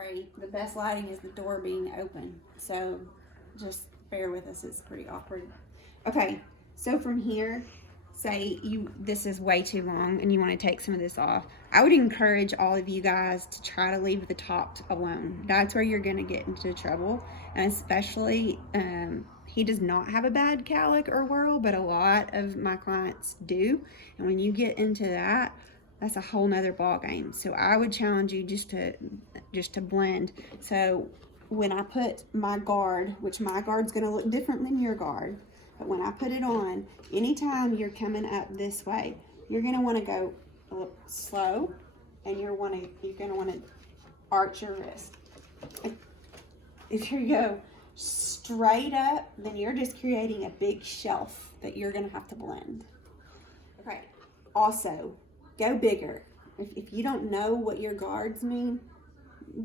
Sorry, the best lighting is the door being open. So just bear with us, it's pretty awkward. Okay, so from here, say this is way too long and you want to take some of this off. I would encourage all of you guys to try to leave the top alone. That's where you're going to get into trouble. And especially, he does not have a bad calic or whorl, but a lot of my clients do. And when you get into that, that's a whole nother ball game. So I would challenge you just to blend. So when I put my guard, which my guard's going to look different than your guard, but when I put it on, anytime you're coming up this way, you're going to want to go slow, and you're going to want to arch your wrist. If you go straight up, then you're just creating a big shelf that you're going to have to blend. Okay. Also, go bigger. If you don't know what your guards mean,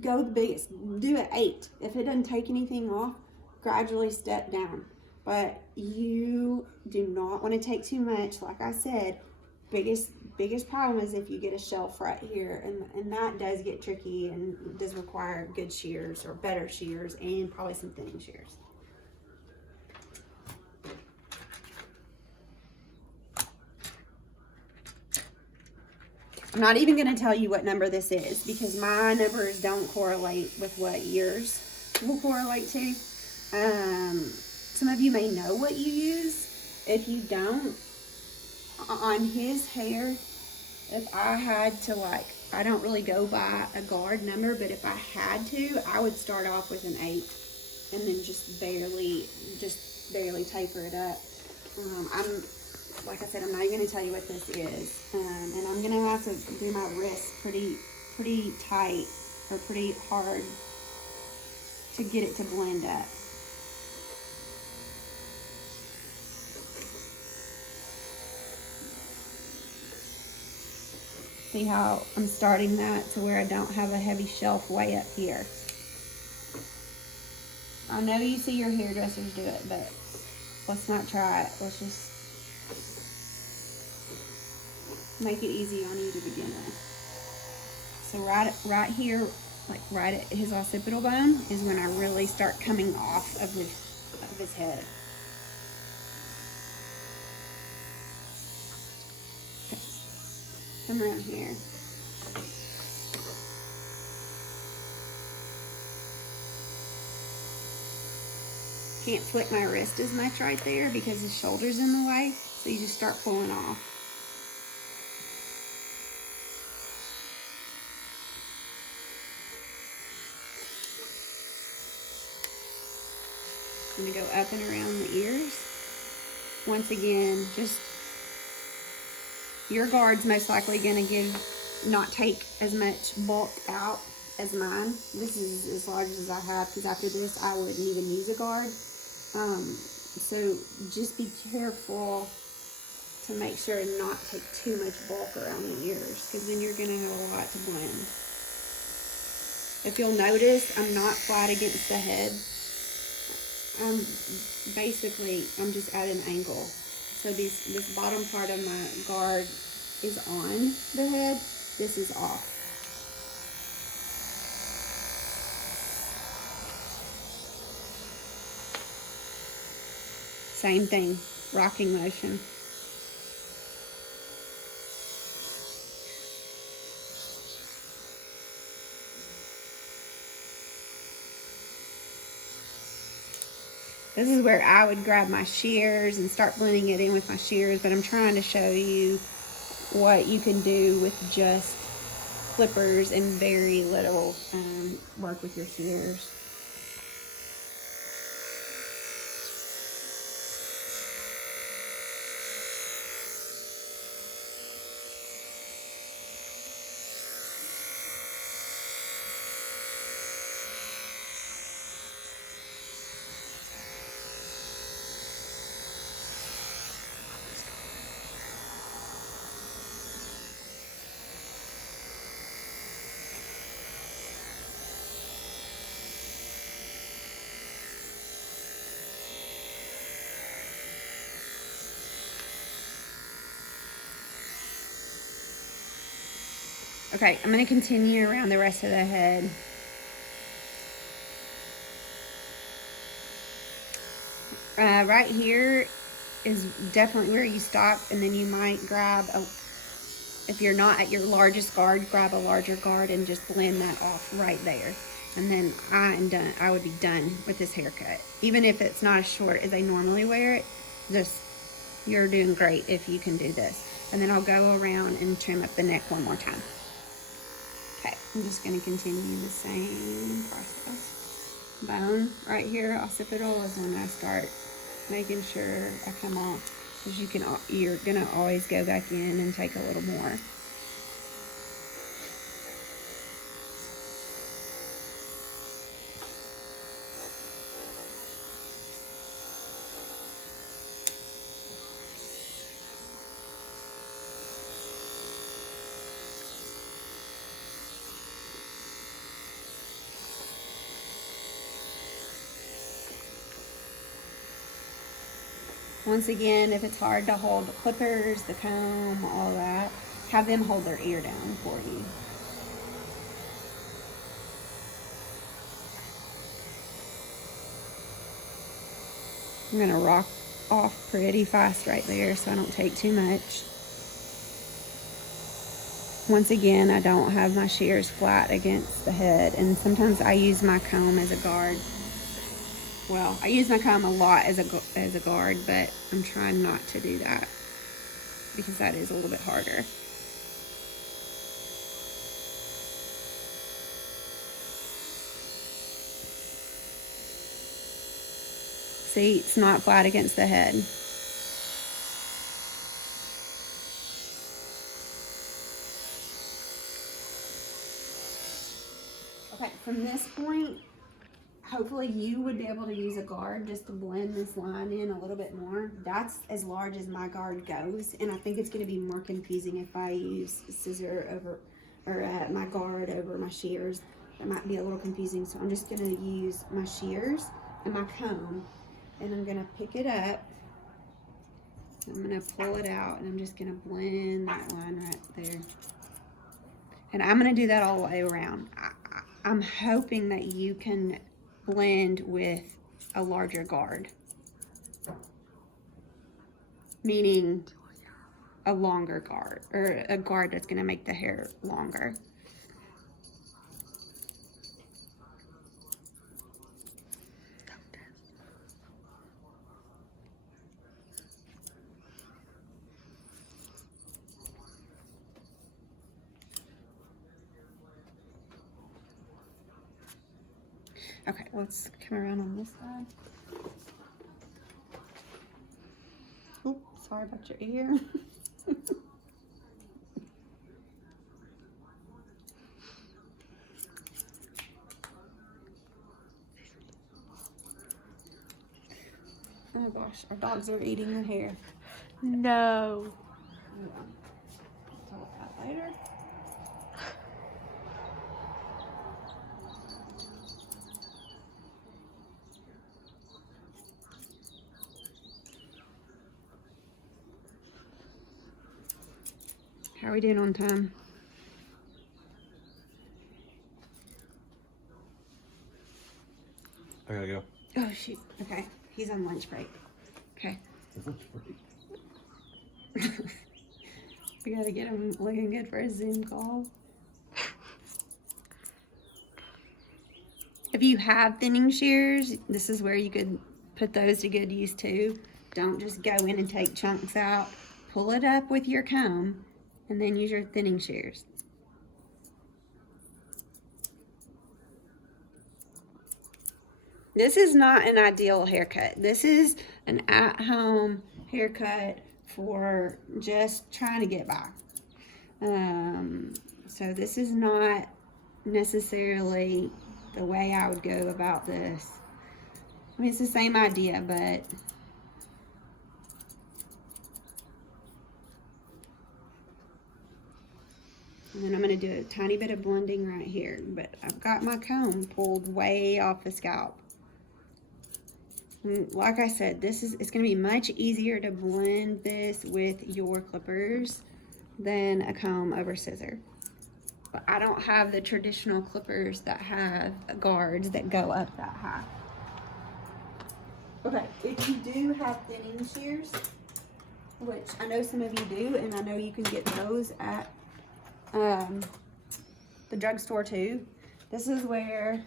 go the biggest. Do an 8. If it doesn't take anything off, gradually step down. But you do not want to take too much. Like I said, biggest problem is if you get a shelf right here, and that does get tricky and does require good shears or better shears and probably some thinning shears. I'm not even going to tell you what number this is because my numbers don't correlate with what yours will correlate to. Some of you may know what you use. If you don't, on his hair, if I had to, like, I don't really go by a guard number, but if I had to, I would start off with an 8 and then just barely taper it up. Like I said, I'm not even going to tell you what this is. And I'm going to have to do my wrist pretty tight or pretty hard to get it to blend up. See how I'm starting that to where I don't have a heavy shelf way up here. I know you see your hairdressers do it, but let's not try it. Let's just make it easy on you to begin with. So right here, like right at his occipital bone, is when I really start coming off of his head. Okay. Come around here. Can't flick my wrist as much right there because his shoulder's in the way, so you just start pulling off. I'm going to go up and around the ears. Once again, just your guard's most likely going to not take as much bulk out as mine. This is as large as I have because after this I wouldn't even use a guard. So just be careful to make sure and not take too much bulk around the ears because then you're going to have a lot to blend. If you'll notice, I'm not flat against the head. I'm just at an angle. So this bottom part of my guard is on the head. This is off. Same thing, rocking motion. This is where I would grab my shears and start blending it in with my shears, but I'm trying to show you what you can do with just clippers and very little work with your shears. Okay, I'm going to continue around the rest of the head. Right here is definitely where you stop, and then you might grab a, if you're not at your largest guard, grab a larger guard and just blend that off right there. And then I am done. I would be done with this haircut. Even if it's not as short as I normally wear it, just, you're doing great if you can do this. And then I'll go around and trim up the neck one more time. Okay, I'm just gonna continue the same process. Bone right here, occipital, is when I start making sure I come off, because you're gonna always go back in and take a little more. Once again, if it's hard to hold the clippers, the comb, all that, have them hold their ear down for you. I'm gonna rock off pretty fast right there so I don't take too much. Once again, I don't have my shears flat against the head, and sometimes I use my comb as a guard. Well, I use my comb a lot as a guard, but I'm trying not to do that because that is a little bit harder. See, it's not flat against the head. Okay, from this point, hopefully you would be able to use a guard just to blend this line in a little bit more. That's as large as my guard goes, and I think it's going to be more confusing if I use scissor over, or my guard over my shears. That might be a little confusing, so I'm just going to use my shears and my comb, and I'm going to pick it up. I'm going to pull it out, and I'm just going to blend that line right there. And I'm going to do that all the way around. I'm hoping that you can blend with a larger guard, meaning a longer guard, or a guard that's going to make the hair longer. Okay, let's come around on this side. Oop, sorry about your ear. Oh gosh, our dogs are eating the hair. No. Talk about that later. How are we doing on time? I gotta go. Oh shoot. Okay, he's on lunch break. Okay. We gotta get him looking good for a Zoom call. If you have thinning shears, this is where you could put those to good use too. Don't just go in and take chunks out. Pull it up with your comb and then use your thinning shears. This is not an ideal haircut. This is an at-home haircut for just trying to get by. So this is not necessarily the way I would go about this. I mean, it's the same idea, but and then I'm going to do a tiny bit of blending right here, but I've got my comb pulled way off the scalp. And like I said, it's going to be much easier to blend this with your clippers than a comb over scissor. But I don't have the traditional clippers that have guards that go up that high. Okay, if you do have thinning shears, which I know some of you do, and I know you can get those at the drugstore too. This is where,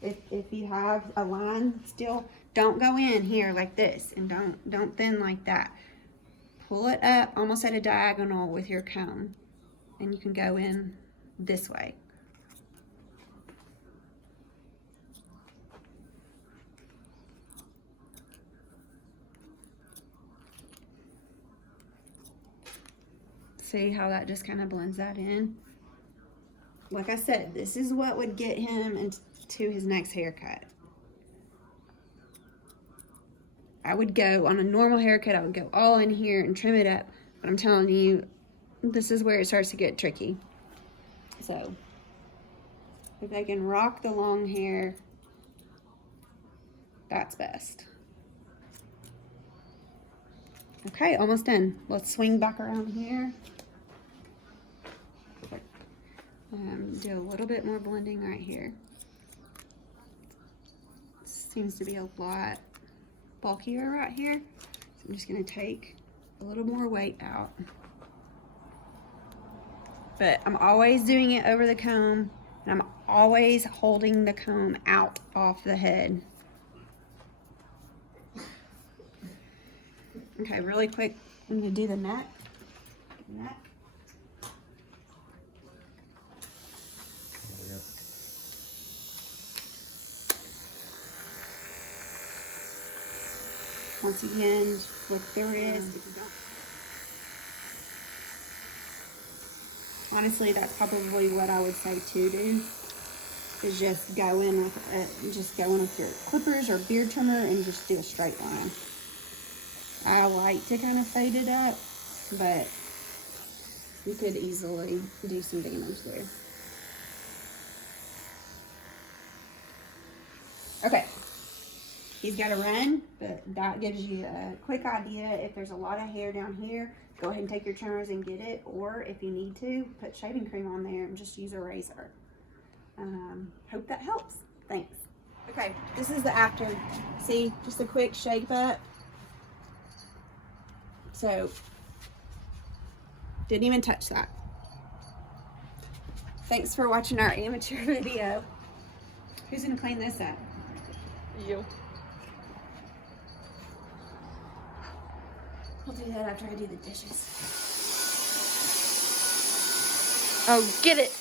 if you have a line still, don't go in here like this, and don't thin like that. Pull it up almost at a diagonal with your comb, and you can go in this way. See how that just kind of blends that in? Like I said, this is what would get him into his next haircut. I would go, on a normal haircut, I would go all in here and trim it up. But I'm telling you, this is where it starts to get tricky. So, if they can rock the long hair, that's best. Okay, almost done. Let's swing back around here. Do a little bit more blending right here. Seems to be a lot bulkier right here. So I'm just going to take a little more weight out. But I'm always doing it over the comb, and I'm always holding the comb out off the head. Okay, really quick, I'm going to do the neck. Once again, flip the wrist. Honestly, that's probably what I would say to do. Is just go in with your clippers or beard trimmer and just do a straight line. I like to kind of fade it up, but you could easily do some damage there. Okay. He's got to run, but that gives you a quick idea. If there's a lot of hair down here, go ahead and take your trimmers and get it. Or if you need to, put shaving cream on there and just use a razor. Hope that helps. Thanks. Okay, this is the after. See, just a quick shape up. So, didn't even touch that. Thanks for watching our amateur video. Who's gonna clean this up? You. I'll do that after I do the dishes. Oh, get it.